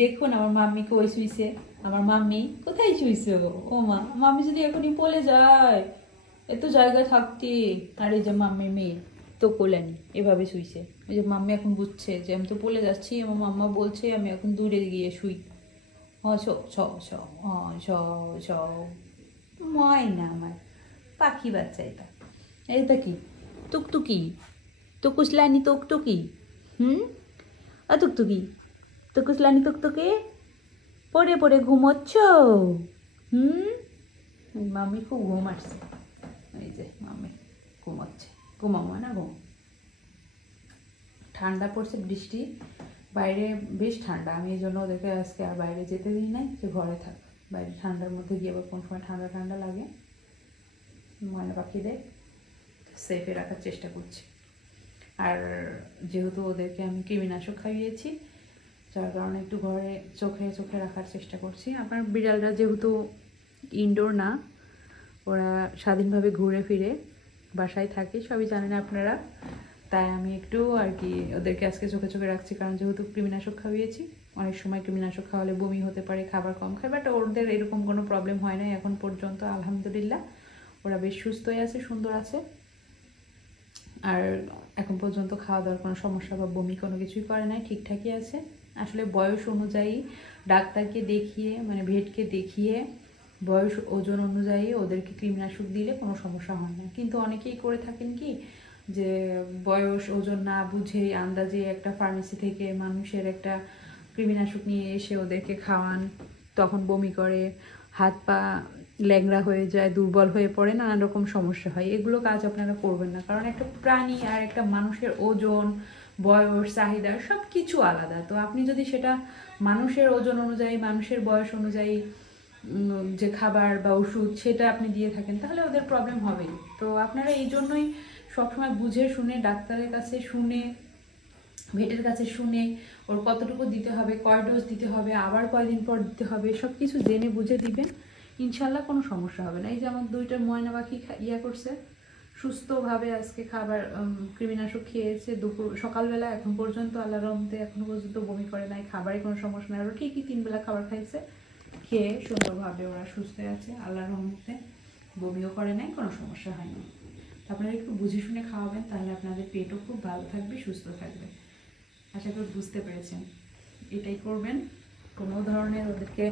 দেখুন আমার মাম্মি কই শুইছে। আমার মাম্মি কোথায় শুইছে? ও মা, মাম্মি যদি এখনই পলে যায় এত জায়গায় থাকতে। আর এই যে মাম্মির মেয়ে তো কোলানি এভাবে শুইছে। এই যে মাম্মি এখন বুঝছে যে আমি তো পলে যাচ্ছি, আমার মাম্মা বলছে আমি এখন দূরে গিয়ে শুই। ছ ছ ছ ছ ছ ময়না আমার পাখি বাচ্চা এটা। এটা কি? টুকটুকি? টুকুসলানি টুকটুকি? হুম, টুকটুকি? টুকুসলানি টুকটুকি? পড়ে পড়ে ঘুমোচ্ছ? হুম, মাম্মি খুব ঘুম আসছে। এই যে মাম্মি ঘুমাচ্ছে। ঘুমাবো না ঘুম। ঠান্ডা পড়ছে, বৃষ্টি বাইরে বেশ ঠান্ডা। আমি এই জন্য ওদেরকে আজকে আর বাইরে যেতে দিই নাই, যে ঘরে থাক। বাইরে ঠান্ডার মধ্যে গিয়ে আবার কোন সময় ঠান্ডা ঠান্ডা লাগে। ময়না পাখিদের সেফে রাখার চেষ্টা করছি। আর যেহেতু ওদেরকে আমি কৃমিনাশক খাইয়েছি, যার কারণে একটু ঘরে চোখে চোখে রাখার চেষ্টা করছি। আপনার বিড়ালরা যেহেতু ইনডোর না, ওরা স্বাধীনভাবে ঘুরে ফিরে বাসায় থাকে, সবই জানেন আপনারা। তাই আমি একটু আর কি ওদেরকে আজকে চোখে চোখে রাখছি, কারণ যেহেতু কৃমিনাশক খাইয়েছি। অনেক সময় কৃমিনাশক খাওয়ালে বমি হতে পারে, খাবার কম খায়, বাট ওদের এরকম কোনো প্রবলেম হয় না এখন পর্যন্ত, আলহামদুলিল্লাহ। ওরা বেশ সুস্থই আছে, সুন্দর আছে। আর এখন পর্যন্ত খাওয়া দাওয়ার কোনো সমস্যা বা বমি কোনো কিছুই করে নাই, ঠিকঠাকই আছে। আসলে বয়স অনুযায়ী ডাক্তারকে দেখিয়ে, মানে ভেটকে দেখিয়ে বয়স ওজন অনুযায়ী ওদেরকে কৃমিনাশক দিলে কোনো সমস্যা হয় না। কিন্তু অনেকেই করে থাকেন কি, যে বয়স ওজন না বুঝে আন্দাজে একটা ফার্মেসি থেকে মানুষের একটা কৃমিনাশক নিয়ে এসে ওদেরকে খাওয়ান, তখন বমি করে, হাত পা ল্যাংড়া হয়ে যায়, দুর্বল হয়ে পড়ে, নানান রকম সমস্যা হয়। এগুলো কাজ আপনারা করবেন না, কারণ একটা প্রাণী আর একটা মানুষের ওজন, বয়স, চাহিদা সব কিছু আলাদা। তো আপনি যদি সেটা মানুষের ওজন অনুযায়ী, মানুষের বয়স অনুযায়ী যে খাবার বা ওষুধ সেটা আপনি দিয়ে থাকেন, তাহলে ওদের প্রবলেম হবেই। তো আপনারা এই জন্যই সবসময় বুঝে শুনে, ডাক্তারের কাছে শুনে, ভেটের কাছে শুনে ওর কতটুকু দিতে হবে, কয় ডোজ দিতে হবে, আবার কয়দিন পর দিতে হবে, সব কিছু জেনে বুঝে দিবেন। ইনশাল্লাহ কোনো সমস্যা হবে না। এই যে আমার দুইটা ময়না পাখি ইয়া করছে, সুস্থভাবে আজকে খাবার কৃমিনাশক খেয়েছে দুপুর সকালবেলা, এখন পর্যন্ত আল্লাহর রহমতে এখনো পর্যন্ত বমি করে নাই, খাবারে কোনো সমস্যা নাই। ওরা ঠিকই 3 বেলা খাবার খাইছে, খেয়ে সুন্দরভাবে ওরা সুস্থ আছে আল্লাহর রহমতে, বমিও করে নাই, কোনো সমস্যা হয়নি। আপনারা একটু বুঝে শুনে খাওয়াবেন, তাহলে আপনাদের পেটও খুব ভালো থাকবে, সুস্থ থাকবে। আশা করি বুঝতে পেরেছেন। এটাই করবেন। কোনো ধরনের ওদেরকে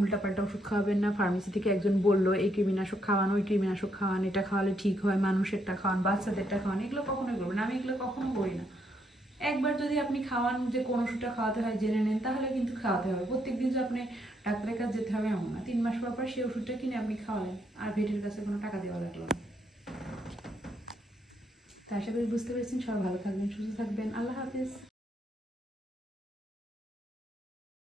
উল্টাপাল্টা ওষুধ খাওয়াবেন না। ফার্মেসি থেকে একজন বললো এই কৃমিনাশক খাওয়ান, ওই কৃমিনাশক খাওয়ান, এটা খাওয়ালে ঠিক হয়, মানুষেরটা খাওয়ান, বাচ্চাদেরটা খাওয়ান, এগুলো কখনোই করবেন না। আমি এগুলো কখনো করি না। একবার যদি আপনি খাওয়ান, যে কোন ওষুধটা খাওয়াতে হয় জেনে নেন, তাহলে কিন্তু খাওয়াতে হবে। প্রত্যেকদিন যে আপনি ডাক্তারের কাছে যেতে হবে এমন না। 3 মাস পর পর সেই ওষুধটা কিনে আপনি খাওয়ালেন, আর ভেটের কাছে কোনো টাকা দেওয়া লাগলো না। তা আশা করি বুঝতে পেরেছেন। সবাই ভালো থাকবেন, সুস্থ থাকবেন। আল্লাহ হাফিজ।